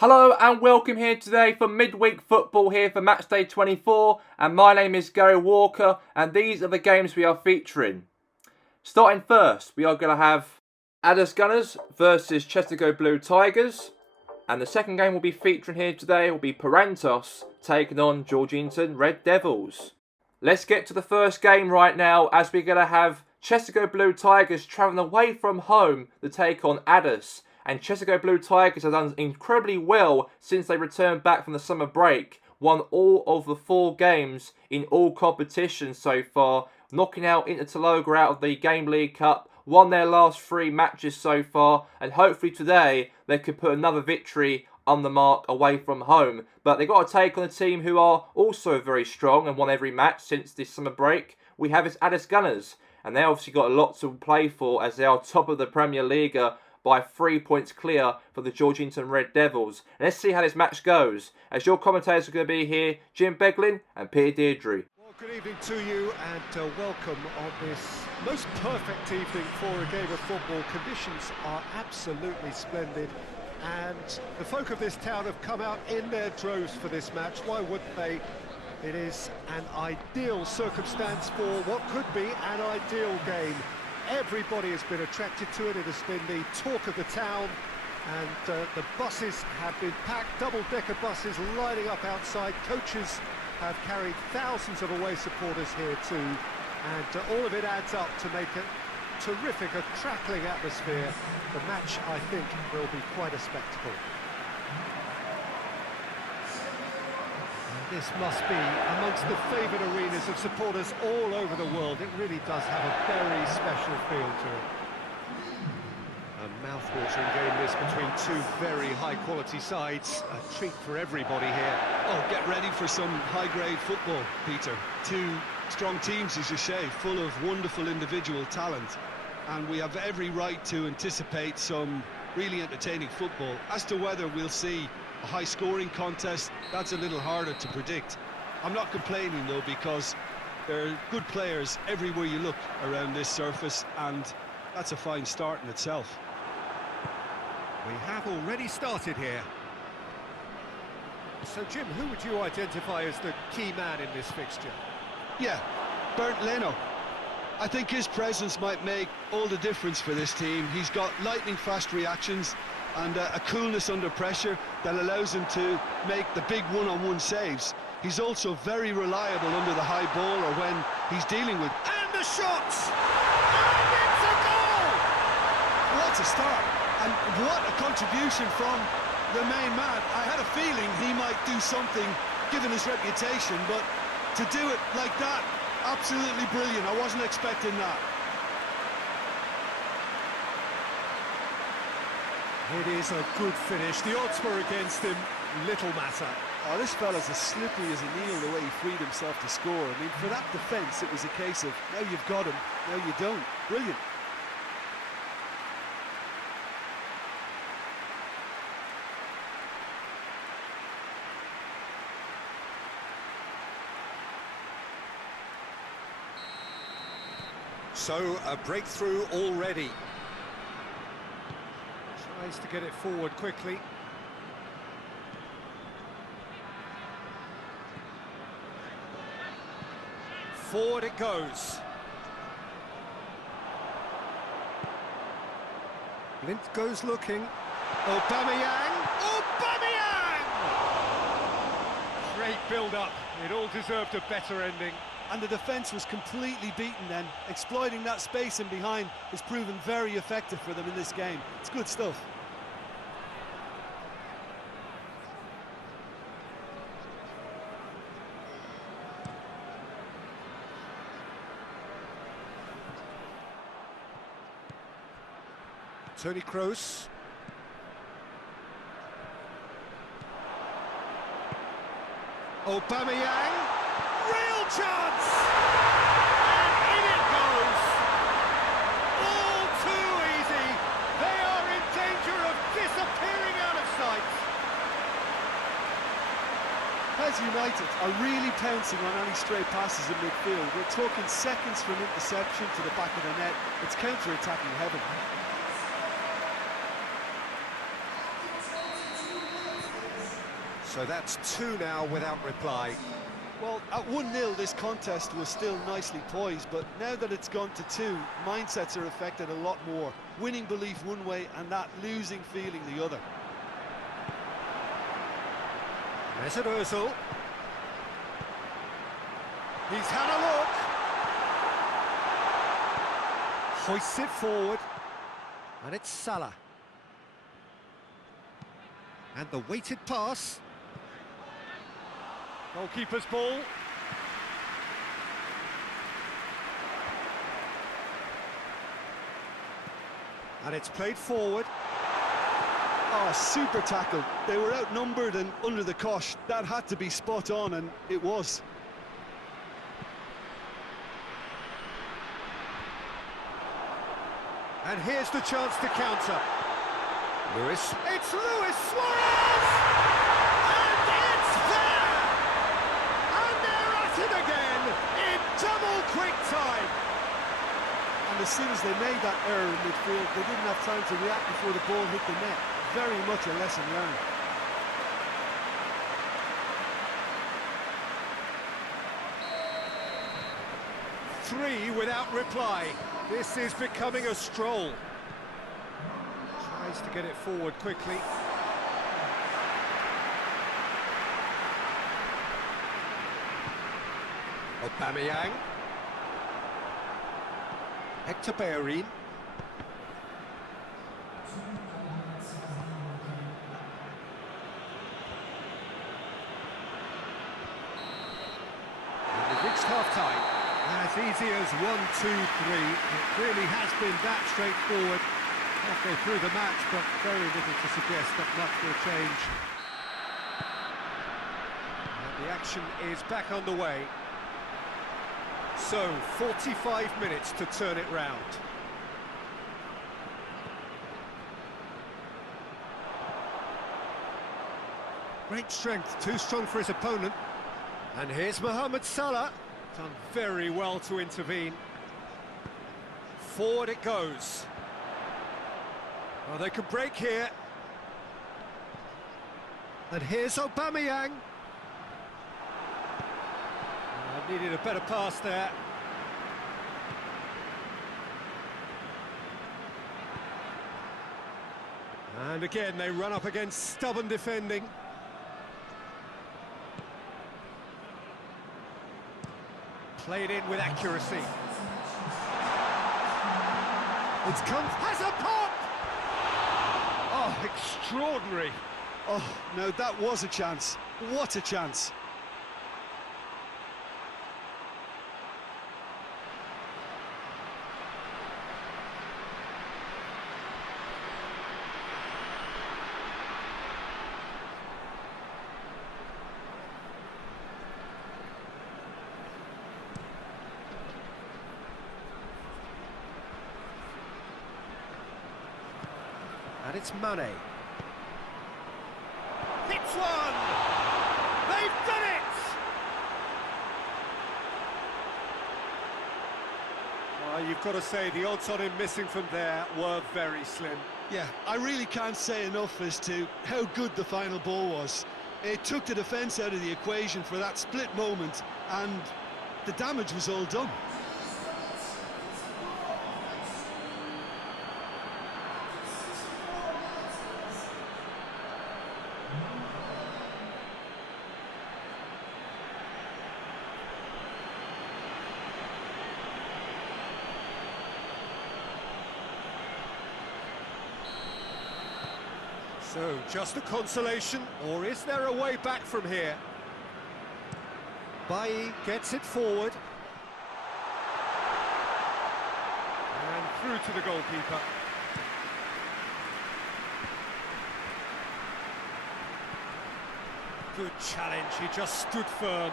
Hello and welcome here today for midweek football here for Matchday 24, and my name is Gary Walker and these are the games we are featuring. Starting first, we are going to have Addis Gunners versus Chester Blue Tigers, and the second game we'll be featuring here today will be Parantos taking on Georgetown Red Devils. Let's get to the first game right now, as we're going to have Chester Blue Tigers travelling away from home to take on Addis. And Chester Blue Tigers have done incredibly well since they returned back from the summer break. Won all of the 4 games in all competitions so far, knocking out Inter Taloga out of the Game League Cup. Won their last 3 matches so far, and hopefully today they could put another victory on the mark away from home. But they've got to take on a team who are also very strong and won every match since this summer break. We have is Addis Gunners, and they obviously got a lot to play for as they are top of the PremierLiga by 3 points clear for the Georgetown Red Devils. And let's see how this match goes, as your commentators are going to be here, Jim Beglin and Peter Deirdre. Well, good evening to you and welcome on this most perfect evening for a game of football. Conditions are absolutely splendid and the folk of this town have come out in their droves for this match. Why wouldn't they? It is an ideal circumstance for what could be an ideal game. Everybody has been attracted to it. It has been the talk of the town, and the buses have been packed, double-decker buses lining up outside. Coaches have carried thousands of away supporters here too, and all of it adds up to make a terrific, a crackling atmosphere. The match, I think, will be quite a spectacle. This must be amongst the favoured arenas of supporters all over the world. It really does have a very special feel to it. A mouth-watering game this between 2 very high-quality sides. A treat for everybody here. Oh, get ready for some high-grade football, Peter. 2 strong teams, as you say, full of wonderful individual talent. And we have every right to anticipate some really entertaining football. As to whether we'll see a high-scoring contest, that's a little harder to predict. I'm not complaining, though, because there are good players everywhere you look around this surface, and that's a fine start in itself. We have already started here. So, Jim, who would you identify as the key man in this fixture? Yeah, Bernd Leno. I think his presence might make all the difference for this team. He's got lightning-fast reactions and a coolness under pressure that allows him to make the big one-on-one saves. He's also very reliable under the high ball or when he's dealing with... And the shots! And it's a goal! What a start! And what a contribution from the main man. I had a feeling he might do something, given his reputation, but to do it like that, absolutely brilliant. I wasn't expecting that. It is a good finish. The odds were against him, little matter. Oh, this fella's as slippery as an eel the way he freed himself to score. I mean, for that defence, it was a case of, now you've got him, now you don't. Brilliant. So, a breakthrough already. Tries to get it forward quickly. Forward it goes. Blind goes looking. Aubameyang! Aubameyang! Great build-up. It all deserved a better ending. And the defence was completely beaten then. Exploiting that space in behind has proven very effective for them in this game. It's good stuff. Toni Kroos. Aubameyang. Real chance! And in it goes! All too easy! They are in danger of disappearing out of sight! As United are really pouncing on any stray passes in midfield. We're talking seconds from interception to the back of the net. It's counter-attacking heaven. So that's two now without reply. Well, at 1-0, this contest was still nicely poised, but now that it's gone to 2, mindsets are affected a lot more. Winning belief one way and that losing feeling the other. Mesut Ozil. He's had a look. Hoists it forward. And it's Salah. And the weighted pass. Goalkeeper's ball. And it's played forward. Oh, super tackle. They were outnumbered and under the cosh. That had to be spot on, and it was. And here's the chance to counter. Luis. It's Luis Suarez! And it's there! And they're at it again in double quick time. And as soon as they made that error in midfield, they didn't have time to react before the ball hit the net. Very much a lesson learned. Three without reply. This is becoming a stroll. Tries to get it forward quickly. Aubameyang. Hector Bellerin. And they've reached half-time. As easy as 1, 2, 3. It really has been that straightforward halfway through the match, but very little to suggest that much will change. And the action is back on the way. So, 45 minutes to turn it round. Great strength, too strong for his opponent. And here's Mohamed Salah. Done very well to intervene. Forward it goes. Well, they could break here. And here's Aubameyang. Needed a better pass there. And again, they run up against stubborn defending. Played in with accuracy. It's come, has a pop! Oh, extraordinary. Oh, no, that was a chance. What a chance. And it's Mane. Hits one! They've done it! Well, you've got to say, the odds on him missing from there were very slim. Yeah, I really can't say enough as to how good the final ball was. It took the defence out of the equation for that split moment, and the damage was all done. So, just a consolation, or is there a way back from here? Bailly gets it forward. And through to the goalkeeper. Good challenge, he just stood firm.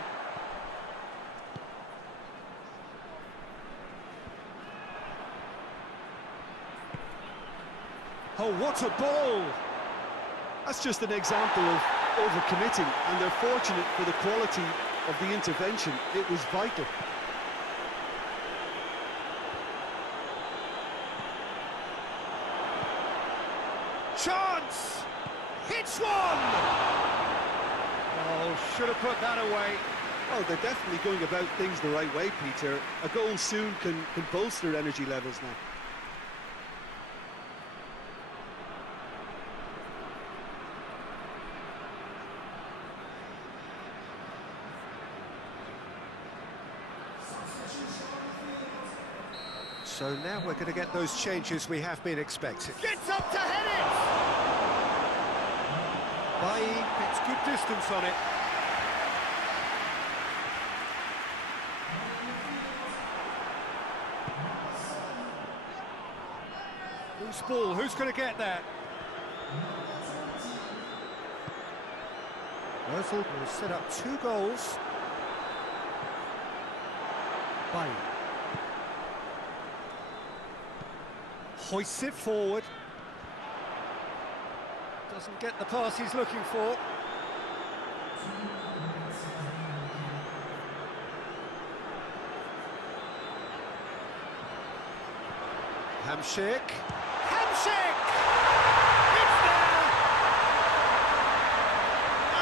Oh, what a ball! That's just an example of overcommitting, and they're fortunate for the quality of the intervention. It was vital. Chance! Hits one! Oh, should have put that away. Oh, they're definitely going about things the right way, Peter. A goal soon can bolster energy levels now. So now we're going to get those changes we have been expecting. Gets up to head it! Bailly gets good distance on it. Loose ball, who's going to get that? Ozil will set up 2 goals. Bailly hoists it forward. Doesn't get the pass he's looking for. Hamsik. Hamsik! It's there!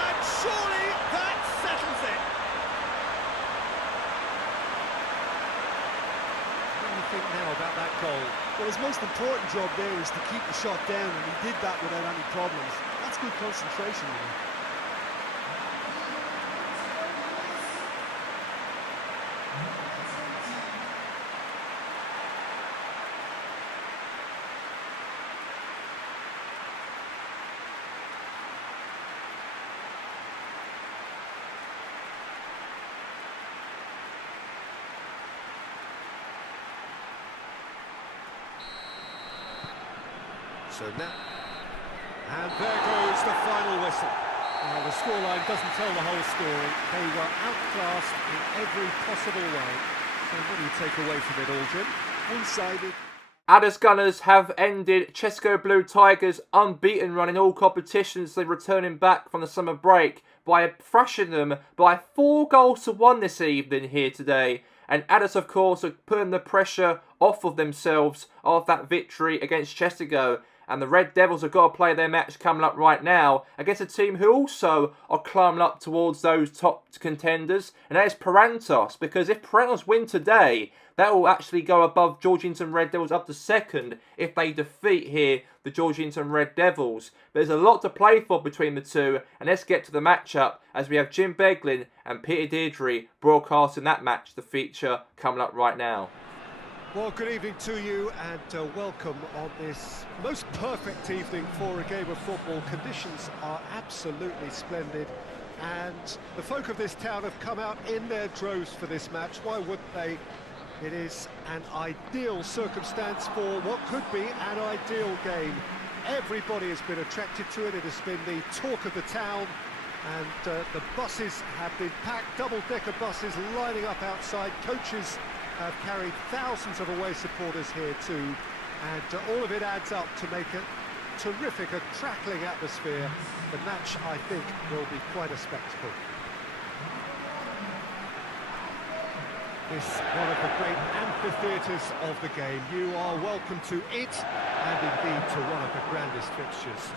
And surely that settles it. What do you think now about that goal? Well, his most important job there is to keep the shot down, and he did that without any problems. That's good concentration, you know. So now, and there goes the final whistle. The scoreline doesn't tell the whole story. They were outclassed in every possible way. So what do you take away from it all, Jim? One-sided. Adders Gunners have ended Chesco Blue Tigers' unbeaten run in all competitions since returning back from the summer break by thrashing them by 4-1 this evening here today. And Adders, of course, are putting the pressure off of themselves after that victory against Chesco. And the Red Devils have got to play their match coming up right now against a team who also are climbing up towards those top contenders. And that is Parantos. Because if Parantos win today, that will actually go above Georgington Red Devils up to second if they defeat here the Georgington Red Devils. But there's a lot to play for between the two. And let's get to the matchup as we have Jim Beglin and Peter Deirdre broadcasting that match, the feature coming up right now. Well, good evening to you and welcome on this most perfect evening for a game of football. Conditions are absolutely splendid and the folk of this town have come out in their droves for this match. Why wouldn't they? It is an ideal circumstance for what could be an ideal game. Everybody has been attracted to it. It has been the talk of the town and the buses have been packed, double-decker buses lining up outside. Coaches have carried thousands of away supporters here too, and all of it adds up to make a terrific, a crackling atmosphere. The match, I think, will be quite a spectacle. This one of the great amphitheatres of the game. You are welcome to it, and indeed to one of the grandest fixtures.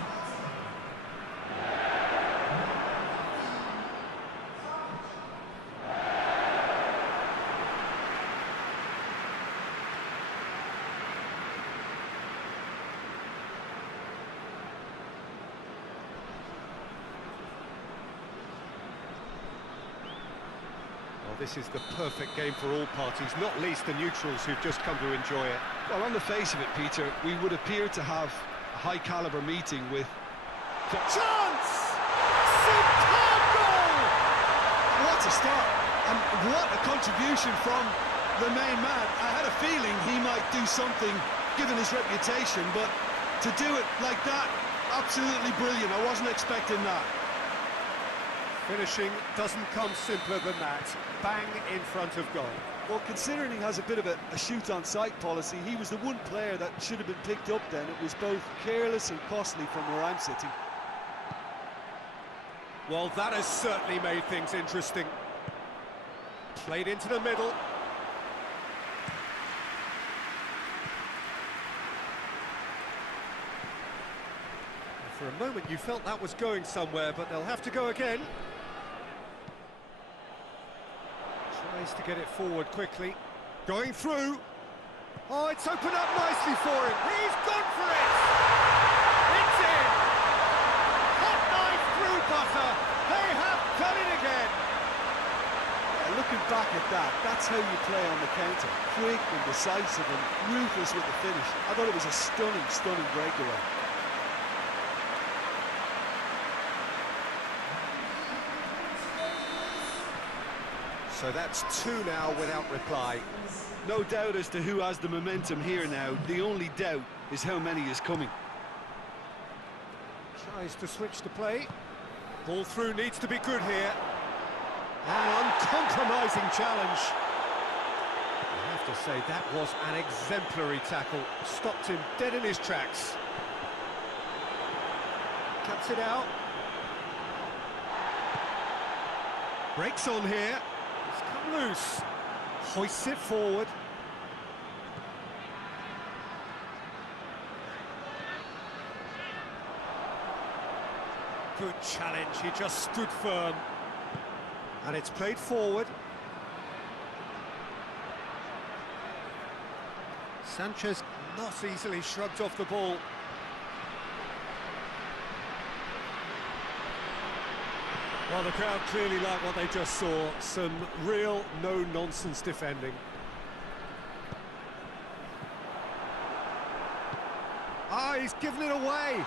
This is the perfect game for all parties, not least the neutrals who've just come to enjoy it. Well, on the face of it, Peter, we would appear to have a high-caliber meeting with... Chance! Superb goal! What a start! And what a contribution from the main man. I had a feeling he might do something, given his reputation, but to do it like that, absolutely brilliant. I wasn't expecting that. Finishing doesn't come simpler than that. Bang in front of goal. Well, considering he has a bit of a shoot-on-sight policy, he was the one player that should have been picked up then. It was both careless and costly from where I'm sitting. Well, that has certainly made things interesting. Played into the middle. For a moment you felt that was going somewhere, but they'll have to go again. Tries to get it forward quickly. Going through. Oh, it's opened up nicely for him. He's gone for it! It's in! Hot knife through butter. They have done it again. Yeah, looking back at that, that's how you play on the counter. Quick and decisive and ruthless with the finish. I thought it was a stunning, stunning breakaway. So that's two now without reply. No doubt as to who has the momentum here now. The only doubt is how many is coming. Tries to switch the play. Ball through needs to be good here. An uncompromising challenge. I have to say that was an exemplary tackle. Stopped him dead in his tracks. Cuts it out. Breaks on here. It's come loose. Hoists it forward. Good challenge, he just stood firm. And it's played forward. Sanchez not easily shrugged off the ball. Well, the crowd clearly like what they just saw. Some real no-nonsense defending. Ah, he's given it away.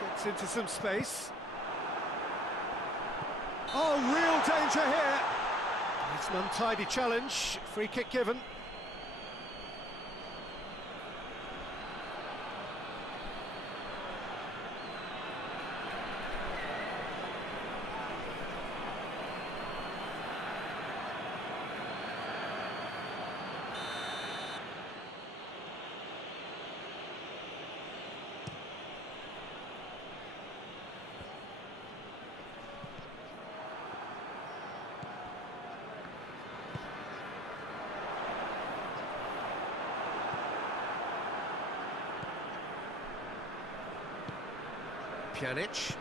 Gets into some space. Oh, real danger here. It's an untidy challenge. Free kick given. Pjanic.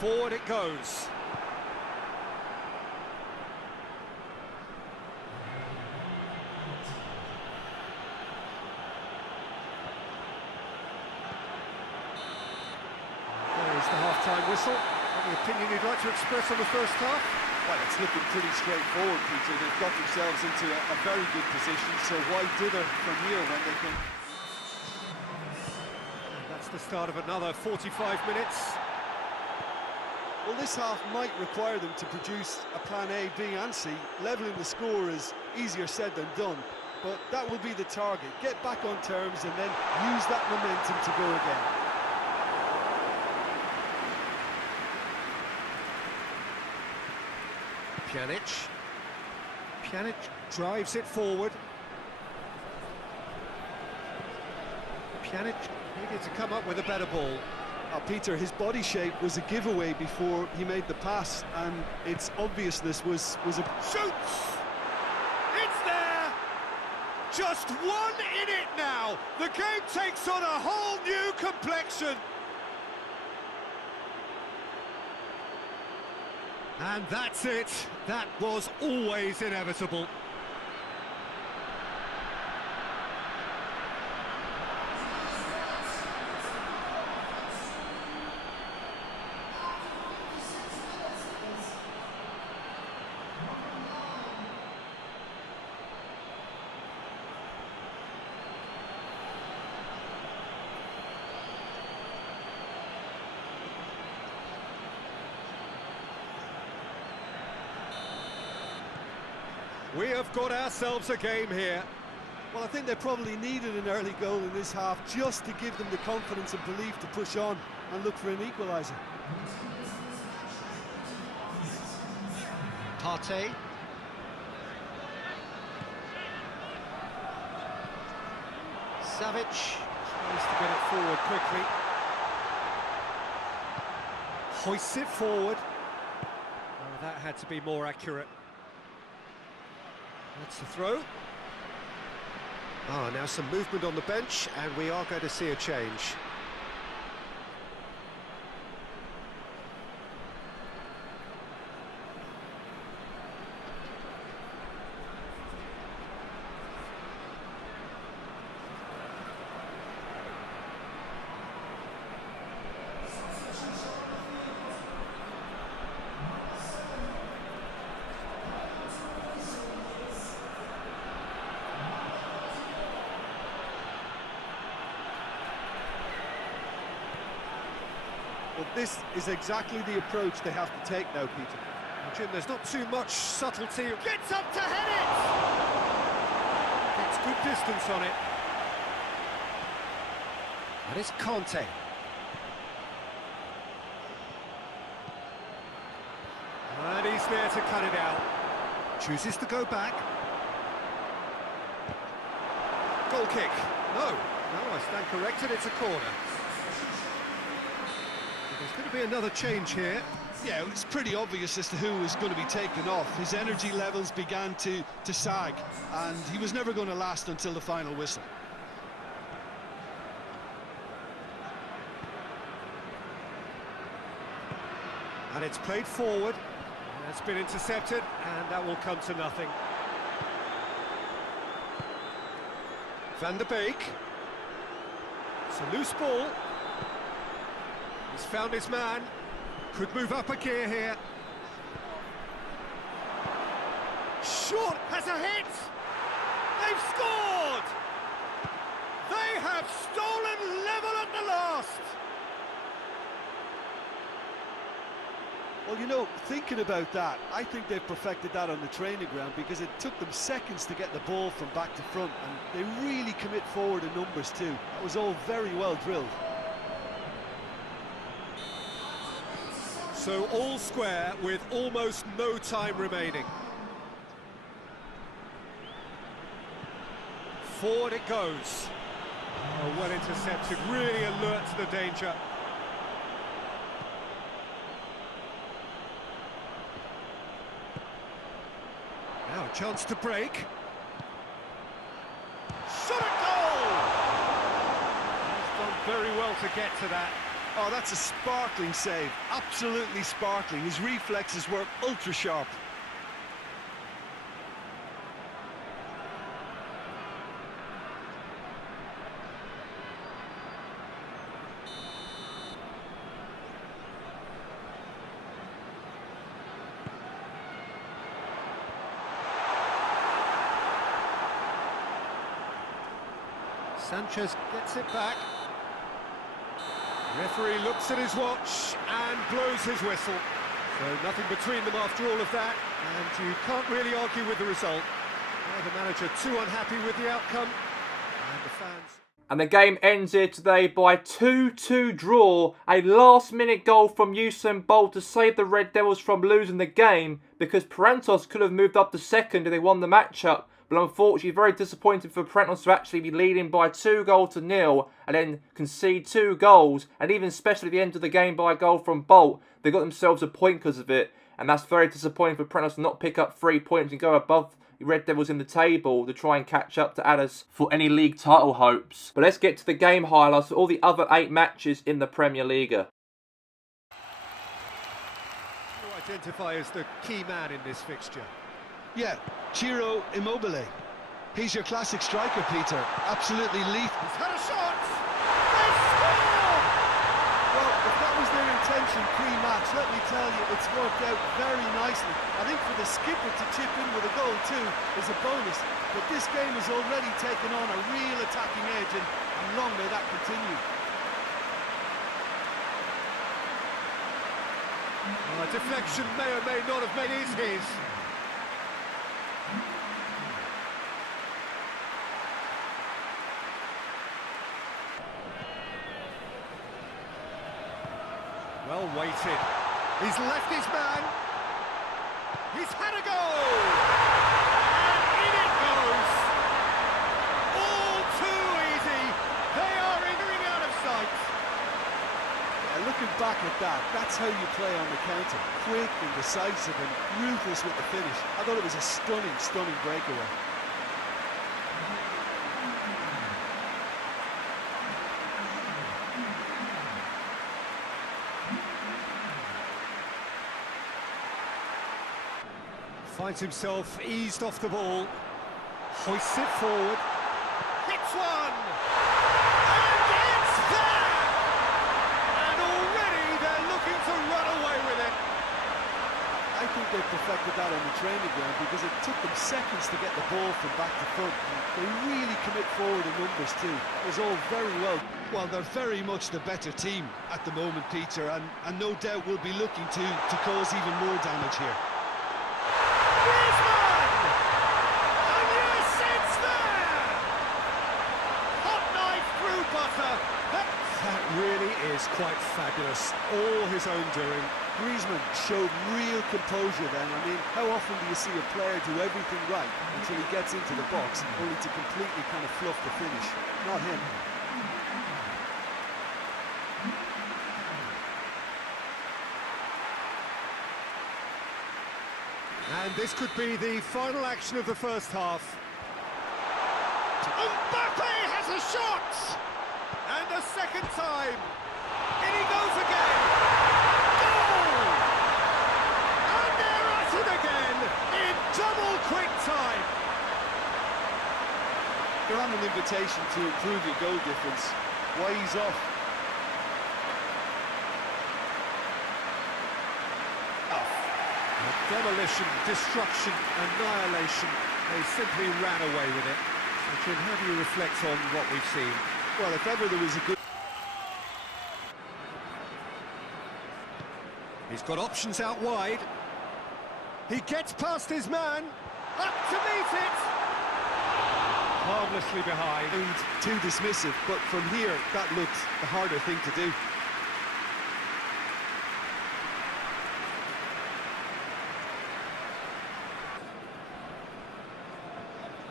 Forward it goes. There's the half-time whistle. Any opinion you'd like to express on the first half? Well, it's looking pretty straightforward, Peter. They've got themselves into a very good position, so why dither from here when they can... That's the start of another 45 minutes. Well, this half might require them to produce a plan A, B and C. Levelling the score is easier said than done, but that will be the target. Get back on terms and then use that momentum to go again. Pjanic. Pjanic drives it forward. Pjanic needed to come up with a better ball. Peter, his body shape was a giveaway before he made the pass, and its obviousness was a... Shoots! It's there! Just one in it now! The game takes on a whole new complexion! And that's it. That was always inevitable. We have got ourselves a game here. Well, I think they probably needed an early goal in this half just to give them the confidence and belief to push on and look for an equaliser. Partey. Savic tries to get it forward quickly. Hoists it forward. Oh, that had to be more accurate. That's the throw. Ah, now some movement on the bench, and we are going to see a change. This is exactly the approach they have to take now, Peter. Jim, there's not too much subtlety. Gets up to head it! Gets good distance on it. And it's Conte. And he's there to cut it out. Chooses to go back. Goal kick. No, I stand corrected, it's a corner. There's going to be another change here. Yeah, it's pretty obvious as to who was going to be taken off. His energy levels began to sag, and he was never going to last until the final whistle. And it's played forward. It's been intercepted, and that will come to nothing. Van der Beek. It's a loose ball. He's found his man. Could move up a gear here. Short has a hit. They've scored. They have stolen level at the last. Well, you know, thinking about that, I think they've perfected that on the training ground because it took them seconds to get the ball from back to front, and they really commit forward in numbers too. That was all very well drilled. So all square with almost no time remaining. Forward it goes. Oh, well intercepted, really alert to the danger. Now a chance to break. Shot at goal! He's done very well to get to that. Oh, that's a sparkling save. Absolutely sparkling. His reflexes were ultra sharp. Sanchez gets it back. Referee looks at his watch and blows his whistle. So nothing between them after all of that, and you can't really argue with the result. The manager too unhappy with the outcome, and the fans... And the game ends here today by 2-2 draw. A last-minute goal from Usain Bolt to save the Red Devils from losing the game, because Parentos could have moved up to second if they won the matchup. But unfortunately, very disappointed for Parentos to actually be leading by 2-0 and then concede 2 goals, and even especially at the end of the game by a goal from Bolt. They got themselves a point because of it, and that's very disappointing for Parentos to not pick up 3 points and go above the Red Devils in the table to try and catch up to Adders for any league title hopes. But let's get to the game highlights for all the other 8 matches in the PremierLiga. Who identify as the key man in this fixture? Yeah, Ciro Immobile. He's your classic striker, Peter. Absolutely lethal. He's had a shot! They score! Well, if that was their intention pre-match, let me tell you, it's worked out very nicely. I think for the skipper to chip in with a goal too is a bonus. But this game has already taken on a real attacking edge, and long may that continue. A deflection may or may not have made his. Well weighted. He's left his man. He's had a goal! And in it goes! All too easy. They are entering out of sight. Yeah, looking back at that, that's how you play on the counter. Quick and decisive and ruthless with the finish. I thought it was a stunning, stunning breakaway. Finds himself eased off the ball, hoists it forward, hits one, and it's there! And already they're looking to run away with it. I think they perfected that on the training ground, because it took them seconds to get the ball from back to front. They really commit forward in numbers too. It was all very well. Well, they're very much the better team at the moment, Peter, and no doubt will be looking to cause even more damage here. Griezmann! And yes, it's there! Hot knife through butter. That really is quite fabulous. All his own doing. Griezmann showed real composure then. I mean, how often do you see a player do everything right until he gets into the box, only to completely kind of fluff the finish? Not him. And this could be the final action of the first half. Mbappe has a shot! And a second time. In he goes again. Goal! And they're at it again in double quick time. You're on an invitation to improve your goal difference. Why he's off? Demolition, destruction, annihilation. They simply ran away with it. So, Jim, how do you reflect on what we've seen? Well, if ever there was a good... He's got options out wide. He gets past his man. Up to meet it. Harmlessly behind. And too dismissive, but from here, that looked the harder thing to do.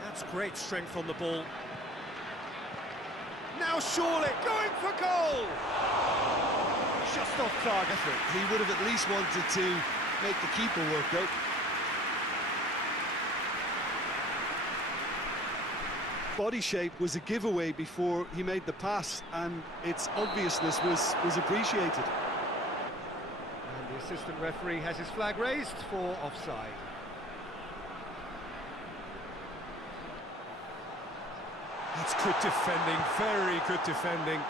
That's great strength on the ball. Now surely going for goal. Just off target. He would have at least wanted to make the keeper work out. Body shape was a giveaway before he made the pass, and its obviousness was appreciated. And the assistant referee has his flag raised for offside. That's good defending, very good defending.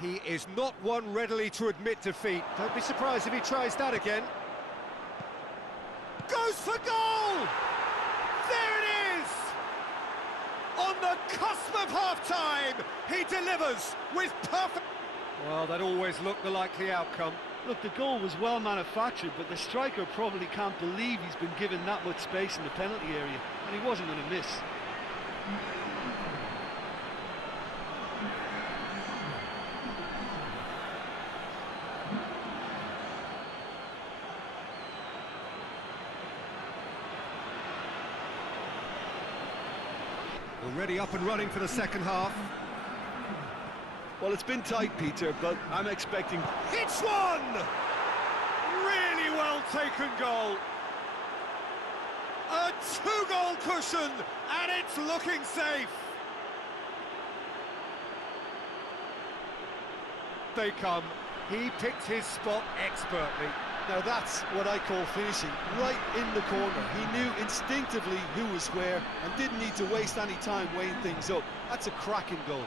He is not one readily to admit defeat. Don't be surprised if he tries that again. Goes for goal! There it is! On the cusp of half-time, he delivers with perfect... Well, that always looked the likely outcome. Look, the goal was well manufactured, but the striker probably can't believe he's been given that much space in the penalty area, and he wasn't going to miss. Already up and running for the second half. Well, it's been tight, Peter, but I'm expecting... Hits one! Really well taken goal. A two-goal cushion, and it's looking safe. They come. He picked his spot expertly. Now that's what I call finishing, right in the corner. He knew instinctively who was where and didn't need to waste any time weighing things up. That's a cracking goal.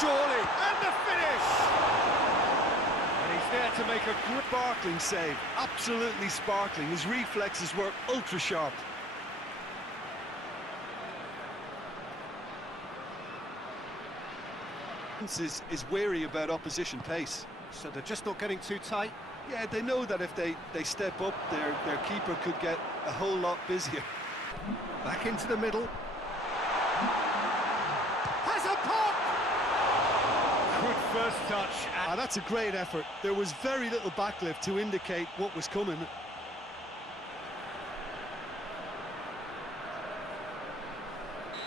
Surely, and the finish! There to make a good sparkling save, absolutely sparkling. His reflexes were ultra sharp. Is wary about opposition pace. So they're just not getting too tight. Yeah, they know that if they step up, their keeper could get a whole lot busier. Back into the middle. Has a pop! Good first touch. That's a great effort. There was very little backlift to indicate what was coming.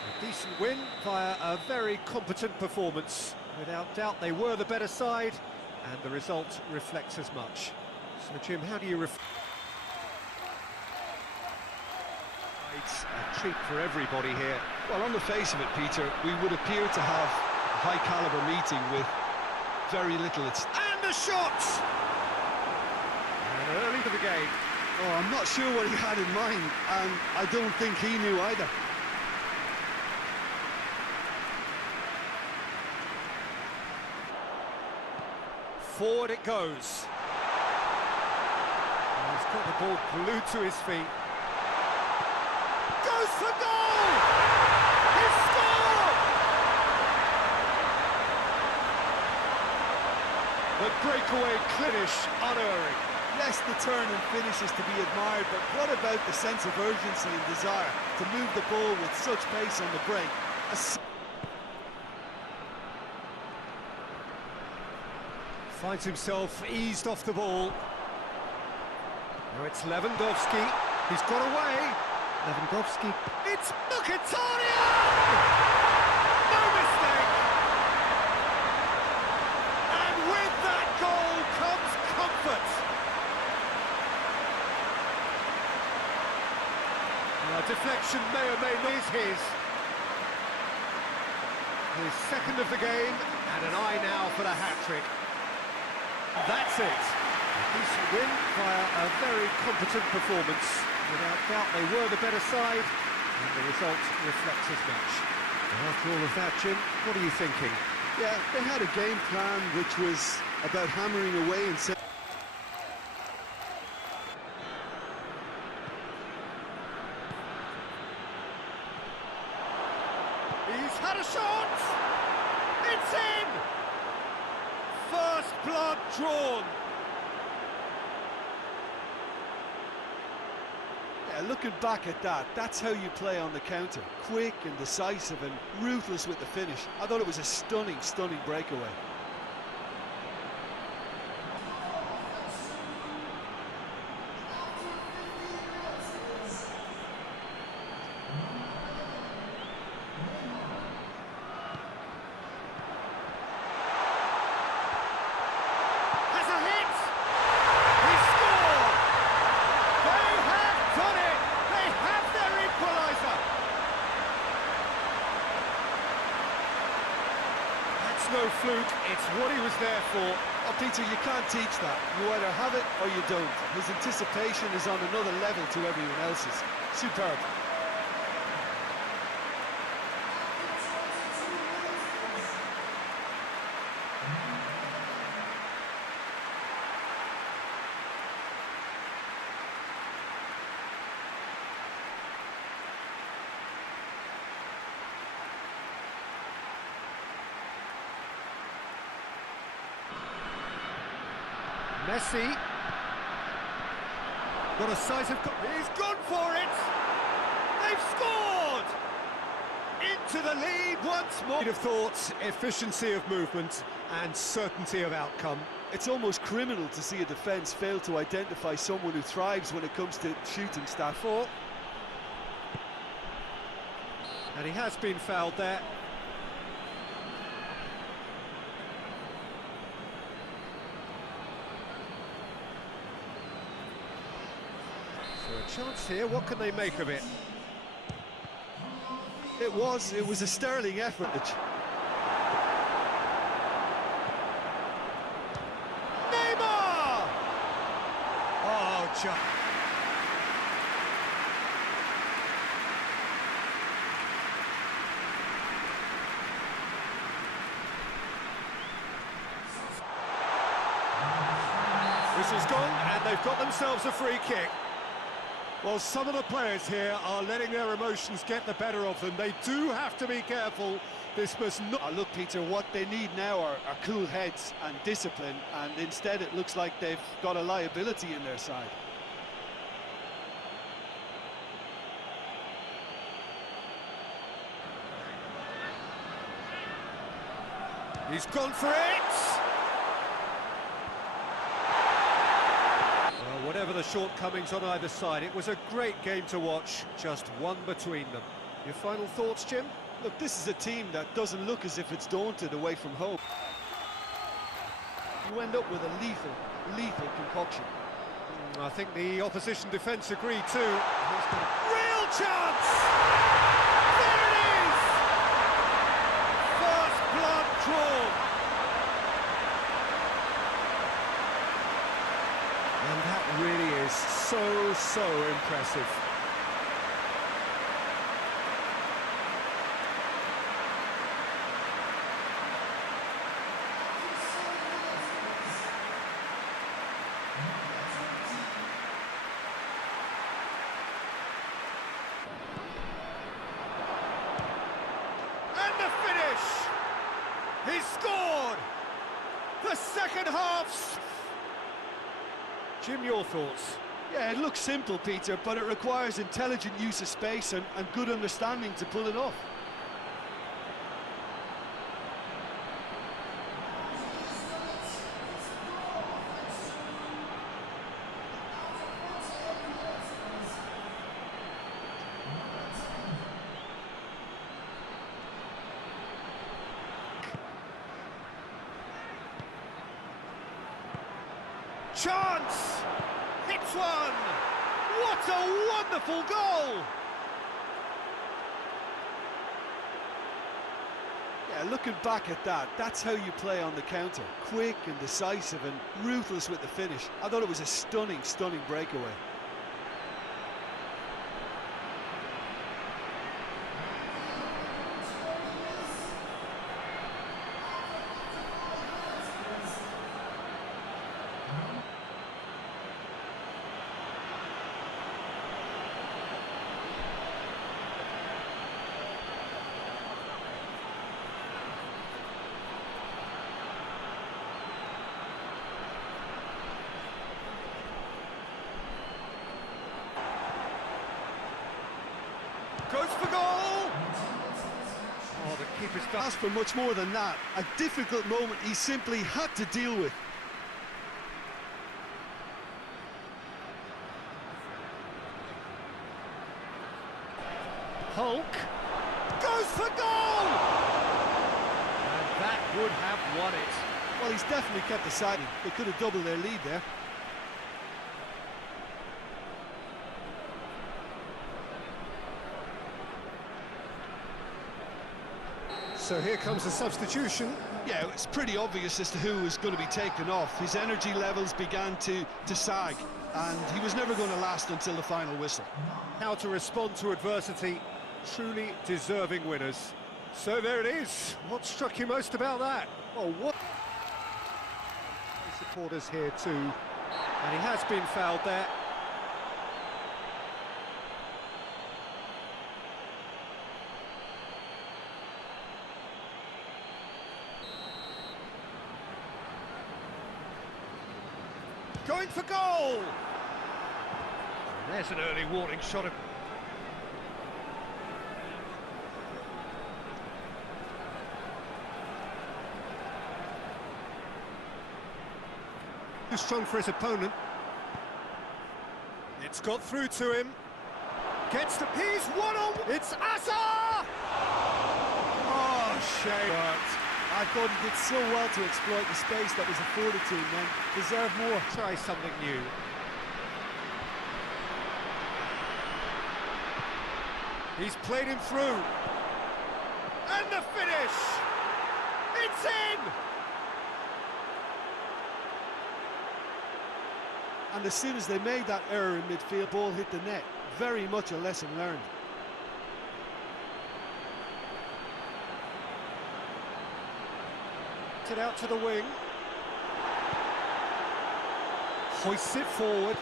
A decent win via a very competent performance. Without doubt, they were the better side, and the result reflects as much. So, Jim, how do you It's a treat for everybody here. Well, on the face of it, Peter, we would appear to have a high-caliber meeting with very little. And the shot! An early to the game. Oh, I'm not sure what he had in mind, and I don't think he knew either. Forward it goes. And he's got the ball glued to his feet. Goes for goal! He scored! The breakaway finish unerring. Yes, the turn and finish is to be admired, but what about the sense of urgency and desire to move the ball with such pace on the break? Finds himself eased off the ball. Now it's Lewandowski. He's got away. Lewandowski. It's Mkhitaryan! No mistake! And with that goal comes comfort. Deflection may or may not is his. His second of the game, and an eye now for the hat-trick. That's it. A decent win via a very competent performance. Without doubt, they were the better side, and the result reflects as much. And after all of that, Jim, what are you thinking? Yeah, they had a game plan which was about hammering away and saying... He's had a shot! It's in! First blood drawn. Yeah, looking back at that, that's how you play on the counter. Quick and decisive and ruthless with the finish. I thought it was a stunning, stunning breakaway. No fluke, it's what he was there for. Oh, Peter, you can't teach that. You either have it or you don't. His anticipation is on another level to everyone else's. Superb. Messi. Got a size of... He's gone for it! They've scored! Into the lead once more. Of thoughts, efficiency of movement and certainty of outcome. It's almost criminal to see a defence fail to identify someone who thrives when it comes to shooting stuff. And he has been fouled there. So a chance here, what can they make of it? It was a sterling effort. Neymar! Oh, just... Whistle's gone, and they've got themselves a free kick. Well, some of the players here are letting their emotions get the better of them. They do have to be careful. This must not... Look, Peter, what they need now are cool heads and discipline, and instead it looks like they've got a liability in their side. He's gone for it! Well, whatever the shortcomings on either side, it was a great game to watch, just one between them. Your final thoughts, Jim? Look, this is a team that doesn't look as if it's daunted away from home. You end up with a lethal concoction. I think the opposition defence agreed too. Real chance! There it is! First blood drawn. And that really is so impressive. And the finish! He scored! The second half's... Jim, your thoughts? Yeah, it looks simple, Peter, but it requires intelligent use of space and good understanding to pull it off. Chance! Hits one! What a wonderful goal! Yeah, looking back at that, that's how you play on the counter. Quick and decisive and ruthless with the finish. I thought it was a stunning breakaway. Goes for goal! Oh, the keeper's done. Asked for much more than that. A difficult moment he simply had to deal with. Hulk. Goes for goal! And that would have won it. Well, he's definitely kept the side. They could have doubled their lead there. So here comes the substitution. Yeah, it's pretty obvious as to who was going to be taken off. His energy levels began to sag, and he was never going to last until the final whistle. How to respond to adversity. Truly deserving winners. So there it is. What struck you most about that? Well, what... Supporters here too. And he has been fouled there. Going for goal! There's an early warning shot of... Too strong for his opponent. It's got through to him. Gets the... He's one on... It's Asa! Oh, shame. I thought he did so well to exploit the space that was afforded to him, and deserved more. Try something new. He's played him through. And the finish! It's in! And as soon as they made that error in midfield, ball hit the net. Very much a lesson learned. It out to the wing. Hoists it forward.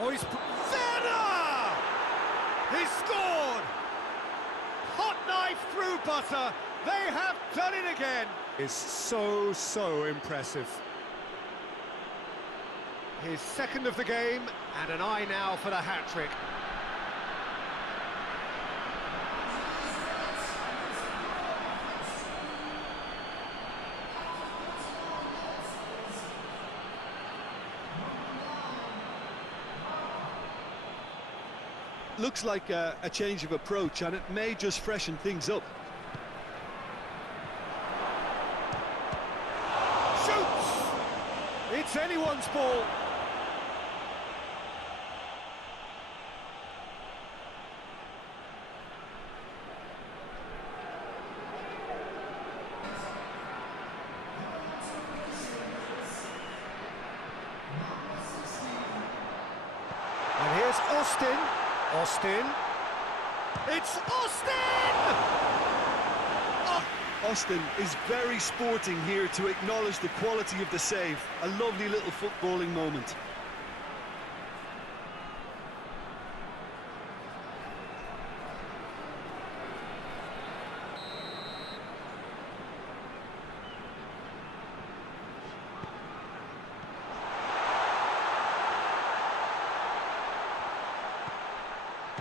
Oh, he's... Werner! He scored! Hot knife through butter. They have done it again. Is so impressive. His second of the game, and an eye now for the hat-trick. Looks like a change of approach, and it may just freshen things up. Shoots! It's anyone's ball. Austin. Austin. It's Austin! Austin is very sporting here to acknowledge the quality of the save. A lovely little footballing moment.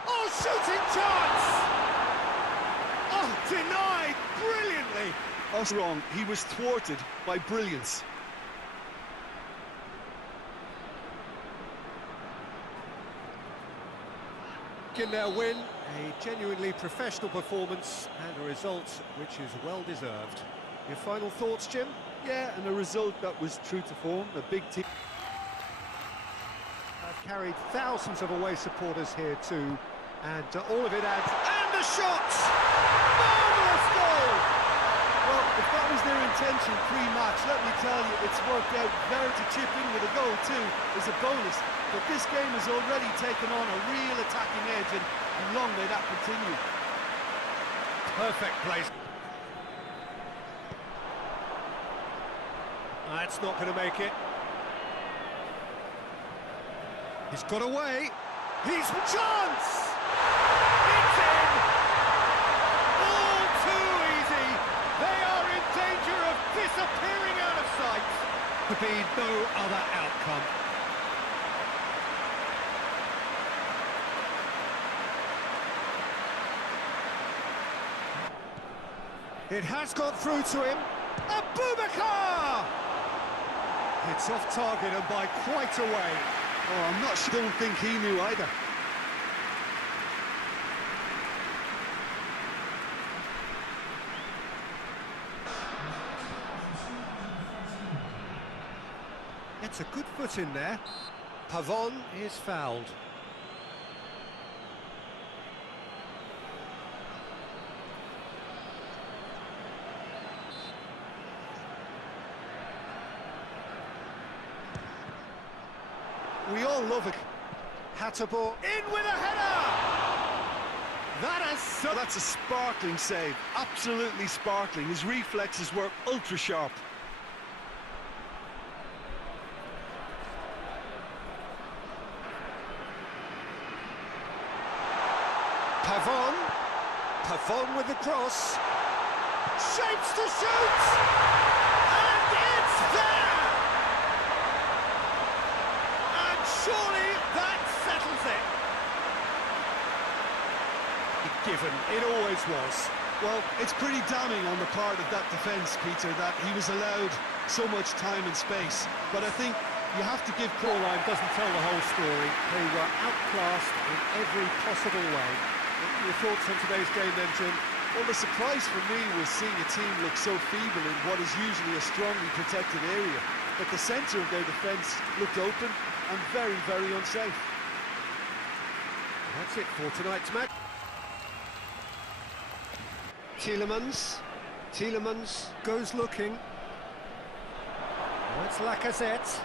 Oh, shooting chance! Oh, denied brilliantly. Us wrong, he was thwarted by brilliance. In their win, a genuinely professional performance and a result which is well deserved. Your final thoughts, Jim? Yeah, and a result that was true to form, a big team. I've carried thousands of away supporters here too, and all of it adds... And the shot! Marvellous goal! Well, if that was their intention pre-match, let me tell you, it's worked out. There to chip in with a goal too is a bonus. But this game has already taken on a real attacking edge, and long may that continue. Perfect place. That's not going to make it. He's got away. He's a chance! It's in! All too easy. They are in danger of disappearing out of sight. Could be no other outcome. It has got through to him. Abubakar! It's off target and by quite a way. Oh, I'm not sure, don't think he knew either. It's a good foot in there. Pavon is fouled. We all love it. Hatterbo in with a header! That's a sparkling save, absolutely sparkling. His reflexes were ultra sharp. Pavon with the cross. Shapes to shoot! And it's there! And surely that settles it. Given, it always was. Well, it's pretty damning on the part of that defence, Peter, that he was allowed so much time and space. But I think you have to give Scoreline doesn't tell the whole story. They were outclassed in every possible way. Your thoughts on today's game then, Jim? Well, the surprise for me was seeing a team look so feeble in what is usually a strongly protected area. But the centre of their defence looked open and very, very unsafe. That's it for tonight's match. Tielemans goes looking. Oh, it's Lacazette.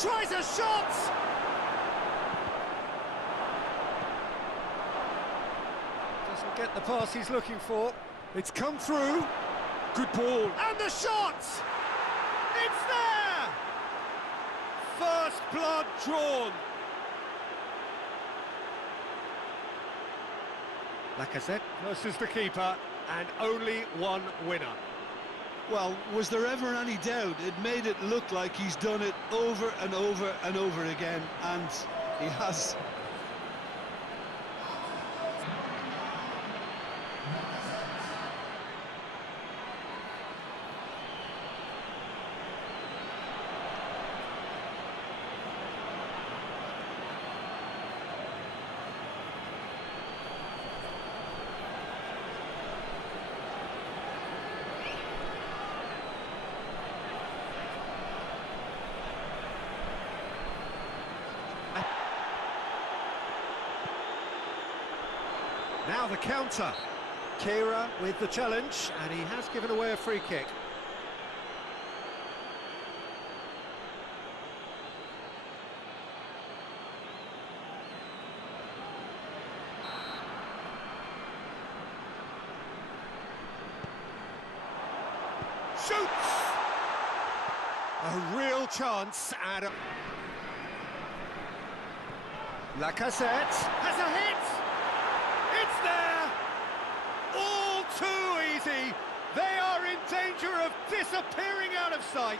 Tries a shot! Doesn't get the pass he's looking for. It's come through. Good ball. And the shot! It's there! First blood drawn. Lacazette versus the keeper, and only one winner. Well, was there ever any doubt? It made it look like he's done it over and over and over again, and he has. Now the counter. Kehrer with the challenge, and he has given away a free kick. shoots! A real chance and Lacazette has a hit! It's there! All too easy! They are in danger of disappearing out of sight!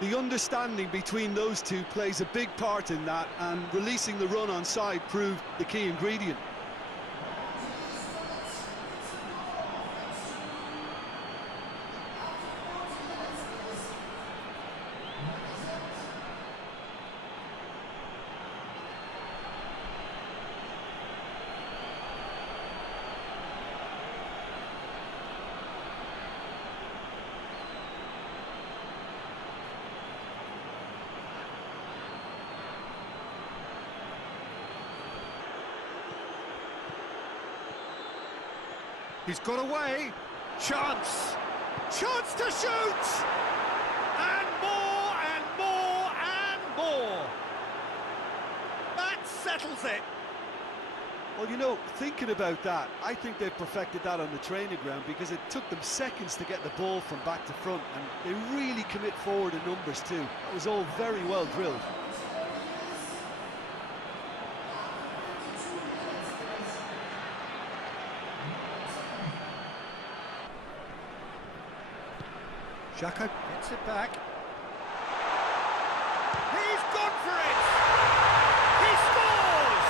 The understanding between those two plays a big part in that, and releasing the run on side proved the key ingredient. He's got away. Chance! Chance to shoot! And more, and more, and more! That settles it! Well, you know, thinking about that, I think they've perfected that on the training ground, because it took them seconds to get the ball from back to front, and they really commit forward in numbers too. That was all very well drilled. Xhaka gets it back. He's gone for it! He scores!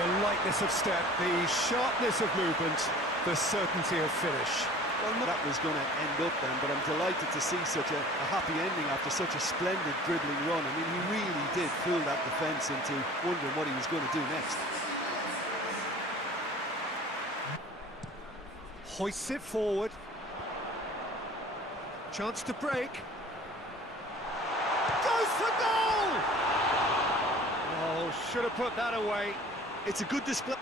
The lightness of step, the sharpness of movement, the certainty of finish. Well, that was going to end up then, but I'm delighted to see such a happy ending after such a splendid dribbling run. I mean, he really did fool that defence into wondering what he was going to do next. Hoists it forward. Chance to break. Goes for goal! Oh, should have put that away. It's a good display.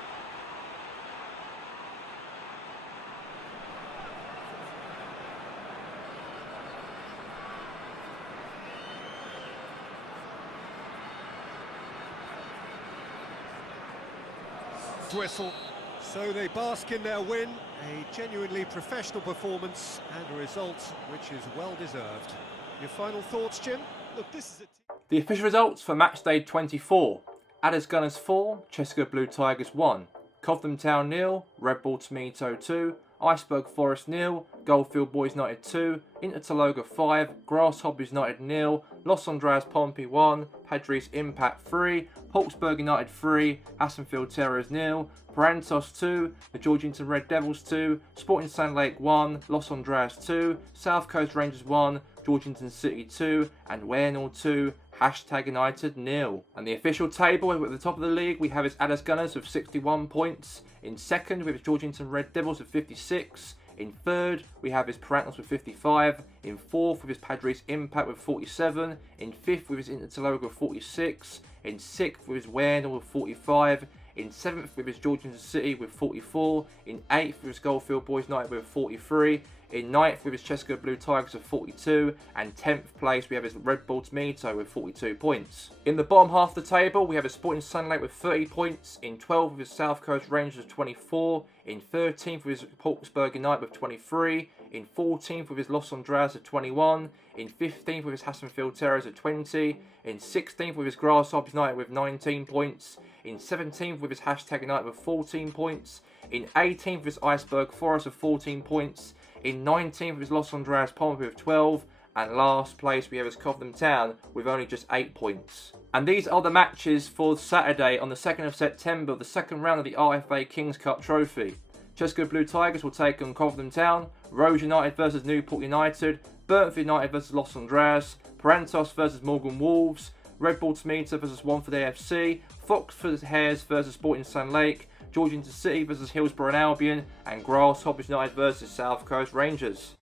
Whistle. So they bask in their win, a genuinely professional performance and a result which is well deserved. Your final thoughts, Jim? Look, this is a The official results for Matchday 24. Adders Gunners 4, Chester Blue Tigers 1, Cobham Town 0, Red Bull Tomato 2, Iceberg Forest 0, Goldfield Boys United 2, Interloga 5, Grasshoppers United 0, Los Andreas Pompey 1, Padres Impact 3, Hawksburg United 3, Assenfield Terriers 0, Parantos 2, the Georgington Red Devils 2, Sporting Sand Lake 1, Los Andreas 2, South Coast Rangers 1, Georgington City 2, and Warenall 2, Hashtag United 0. And the official table, at the top of the league, we have his Adders Gunners with 61 points. In second, we have his Georgington Red Devils with 56. In third, we have his Parantos with 55. In fourth, with his Padres Impact with 47. In fifth, with his Interloga with 46. In sixth, with his Warenall with 45. In seventh, with his Georgington City with 44. In eighth, with his Goldfield Boys United with 43. In ninth, with his Chester Blue Tigers with 42. And 10th place, we have his Red Bull Tomato with 42 points. In the bottom half of the table, we have his Sporting Sunlight with 30 points. In 12th, with his South Coast Rangers with 24. In 13th, with his Hawksburg United with 23. In 14th, with his Los Andreas with 21. In 15th, with his Hassenfield Terriers with 20. In 16th, with his Grasshoppers United with 19 points. In 17th, with his Hashtag United with 14 points. In 18th, with his Iceberg Forest with 14 points. In 19th, with his Los Andreas Pompey with 12. And last place, we have his Cobham Town with only just 8 points. And these are the matches for Saturday on the 2nd of September, the second round of the RFA Kings Cup Trophy. Chester Blue Tigers will take on Cobham Town, Rose United versus Newport United, Burnford United versus Los Andreas, Parantos versus Morgan Wolves, Red Bull Tomato versus Wanford AFC, Foxford Hares versus Sporting Sand Lake, Georgington City versus Hillsborough and Albion, and Grasshoppers United versus South Coast Rangers.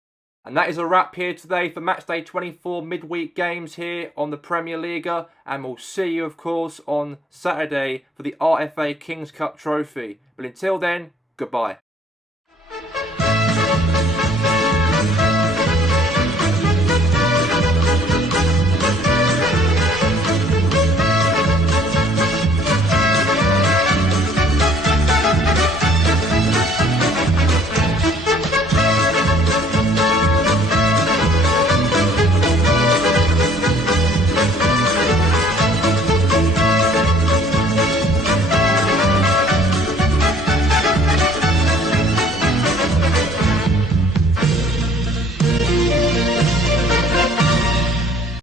And that is a wrap here today for Matchday 24 midweek games here on the PremierLiga. And we'll see you, of course, on Saturday for the RFA Kings Cup Trophy. But until then, goodbye.